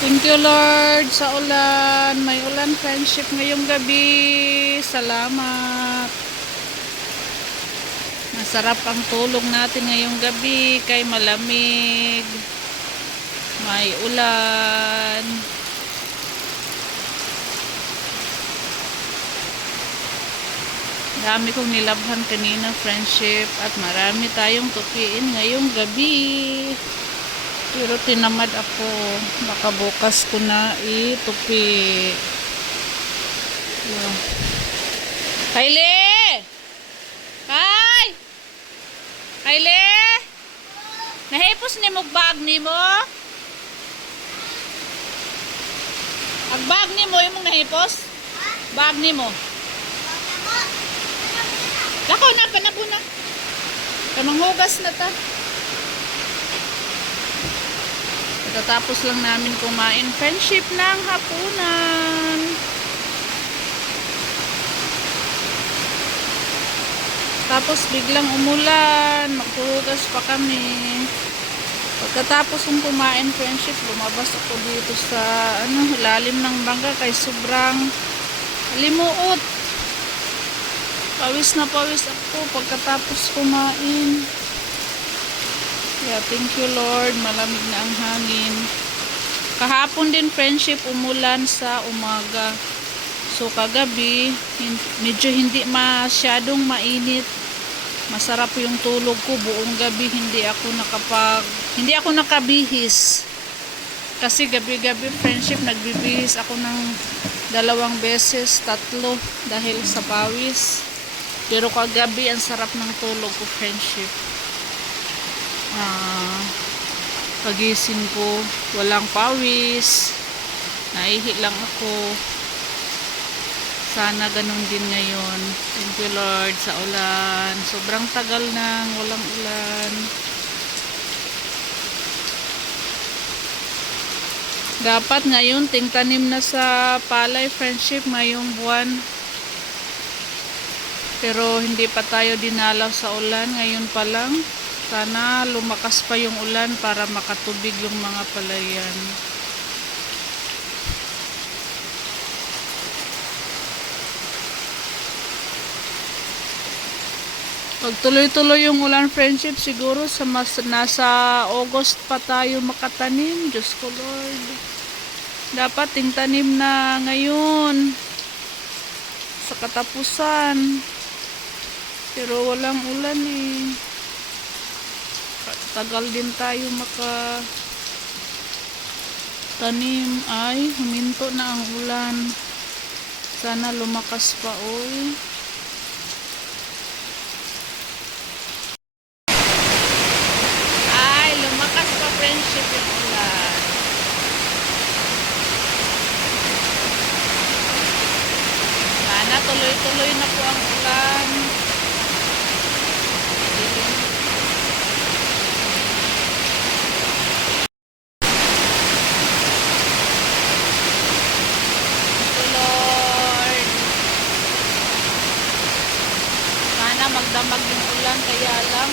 Thank you Lord sa ulan. May ulan friendship ngayong gabi. Salamat. Masarap ang tulog natin ngayong gabi kay malamig. May ulan. Dami kong nilabhan kanina friendship at marami tayong tupiin ngayong gabi. Pero tinamad ako. Baka bukas ko na itupi. Kylie! Kay! Kylie! Nahipos ni mo bag ni mo? Ang bag ni mo yung nahipos? Bag ni mo? Lakaw na, panabo na. Kamanghugas na ta. Tatapos lang namin kumain friendship ng hapunan. Tapos biglang umulan. Maghuhugas pa kami. Pagkatapos ng kumain friendship, lumabas ako dito sa lalim ng bangka kay sobrang limuot. Pawis na pawis ako pagkatapos kumain. Yeah, thank you Lord. Malamig na ang hangin. Kahapon din friendship umulan sa umaga. So kagabi, medyo hindi masyadong mainit. Masarap yung tulog ko buong gabi. Hindi ako nakabihis. Kasi gabi-gabi friendship nagbibihis ako ng 2 beses, 3 dahil sa pawis. Pero kagabi ang sarap ng tulog ko friendship. Pagising ko walang pawis, naihi lang ako. Sana ganun din ngayon. Thank you Lord sa ulan. Sobrang tagal nang walang ulan. Dapat ngayon tingtanim na sa palay friendship ngayong buwan. Pero hindi pa tayo dinalaw sa ulan. Ngayon pa lang. Sana lumakas pa yung ulan para makatubig yung mga palayan. Pag tuloy-tuloy yung ulan friendship, siguro nasa August pa tayo makatanim. Diyos ko Lord. Dapat tingtanim na ngayon. Sa katapusan. Pero walang ulan eh. Tagal din tayo makatanim. Ay, huminto na ang ulan. Sana lumakas pa oy. Ay, lumakas pa friendship yung ulan. Sana tuloy-tuloy na po ang ulan. Magdamag yung ulan kaya lang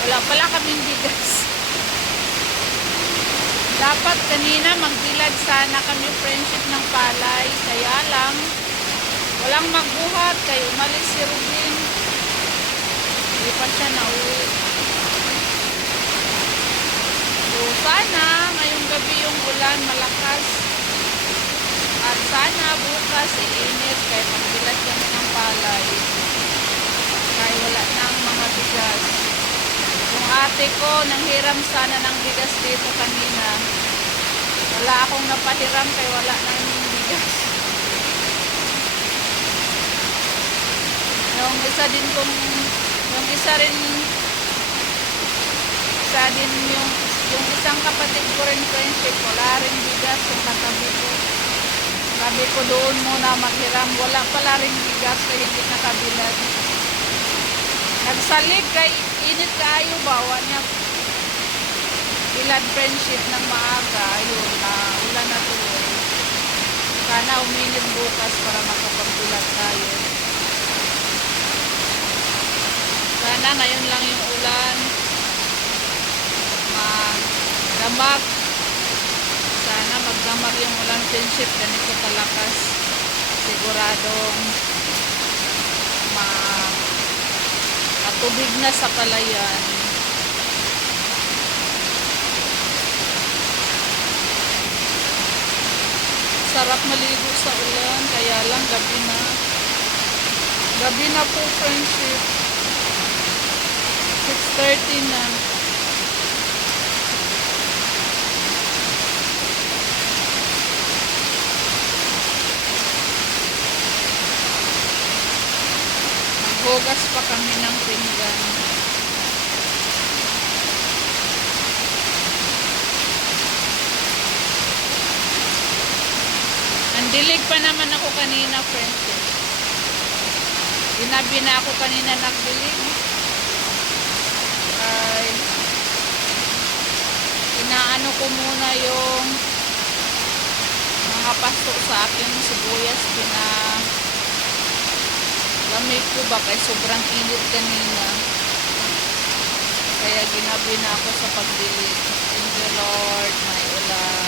wala pala kaming bigas. Dapat kanina magbilad sana kami friendship ng palay kaya lang walang magbuhat kaya umalis si Rubin, hindi pa siya nauwi. So sana ngayong gabi yung ulan malakas at sana bukas iinit kaya magbilad kami ng palay kaya wala nang mga bigas. Yung ate ko nanghiram sana ng bigas dito kanina, wala akong napahiram kaya wala nang bigas. Yung isa din yung isang kapatid ko rin friendship, wala rin bigas yung katabi ko. Sabi ko doon muna maghiram, wala pala rin bigas kaya hindi nakabilad. Nagsalig kay init kayo bawa niya bilad friendship ng maaga. Ayun na ulan na tuloy. Sana uminit bukas para makapagbilad tayo. Sana ngayon lang yung ulan magdamag. Sana summer yung ulan friendship, ganito kalakas. Siguradong matubig na sa palayan. Sarap maligo sa ulan, kaya lang gabi na. Gabi na po friendship. 6:30 na. Maghugas pa kami ng pinggan. Nandilig pa naman ako kanina friendship. Ginabi na ako kanina nagdilig. Ay, inaano ko muna yung mga pasto sa aking sibuyas. Lamig ko ba kay sobrang init kanina. Kaya ginabi na ako sa pagdilig. Thank you Lord, may ulan.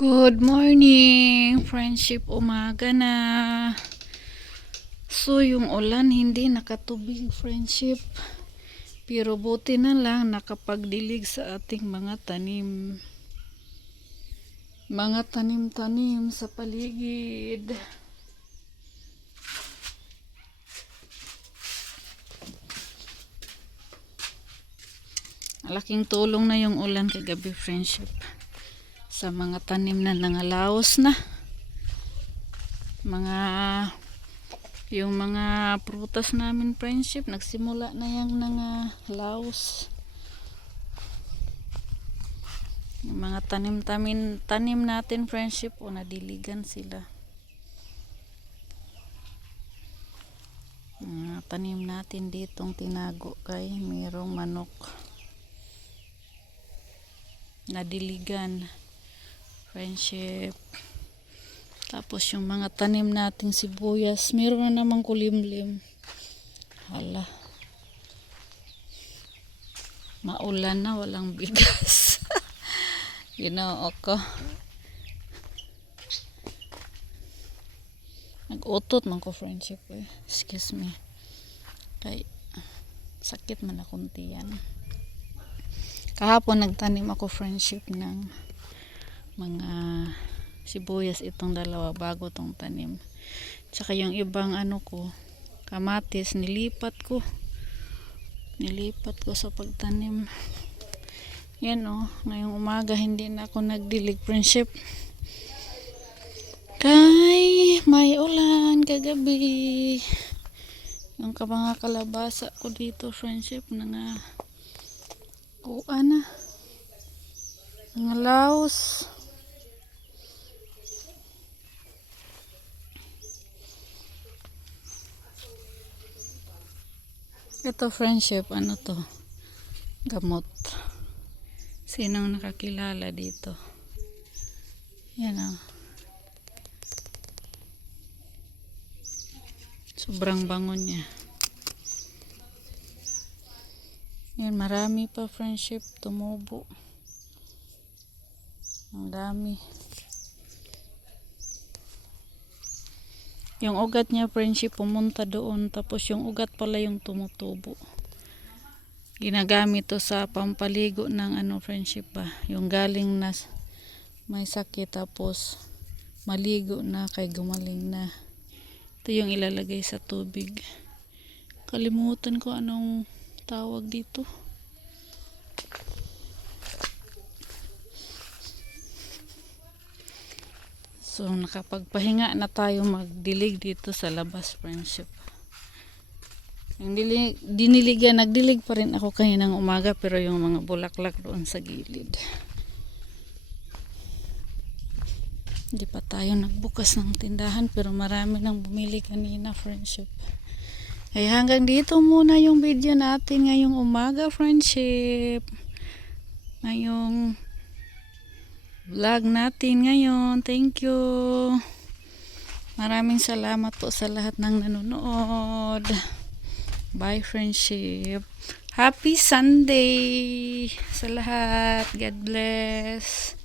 Good morning, friendship, umaga na. So, yung ulan hindi nakatubig, friendship. Pero buti na lang nakapagdilig sa ating mga tanim. Mga tanim-tanim sa paligid. Malaking tulong na yung ulan kagabi, friendship. Sa mga tanim na nangalaos na, yung mga prutas namin friendship nagsimula na yung nangalaos. Yung mga tanim natin friendship o nadiligan sila. Mga tanim natin ditong tinago kay mayroong manok, nadiligan friendship. Tapos yung mga tanim nating sibuyas, meron na namang kulimlim. Hala, maulan na, walang bigas. Ginoo ko, nag-utot man ko friendship excuse me, kay sakit man akong tiyan. Kahapon nagtanim ako friendship ng mga sibuyas, itong dalawa bago tong tanim. Tsaka yung ibang kamatis nilipat ko sa pagtanim. Yan ngayong umaga hindi na ako nagdilig friendship. Kay may ulan kagabi. Yung mga kalabasa ko dito friendship nangalaos. Ito friendship, gamot. Sinong nakakilala dito? Yan sobrang bango niya. Yan, marami pa friendship tumubo. Ang dami. Yung ugat niya friendship pumunta doon, tapos yung ugat pala yung tumutubo. Ginagamit to sa pampaligo ng friendship ba, yung galing na may sakit, tapos maligo na kay gumaling na. Ito yung ilalagay sa tubig. Kalimutan ko anong tawag dito. So, nakapagpahinga na tayo magdilig dito sa labas, friendship. Yung nagdilig pa rin ako kaninang umaga, pero yung mga bulaklak doon sa gilid. Hindi pa tayo nagbukas ng tindahan, pero marami nang bumili kanina, friendship. Kaya hanggang dito muna yung video natin ngayong umaga, friendship. Ngayong vlog natin ngayon. Thank you. Maraming salamat po sa lahat ng nanonood. Bye, friendship. Happy Sunday sa lahat. God bless.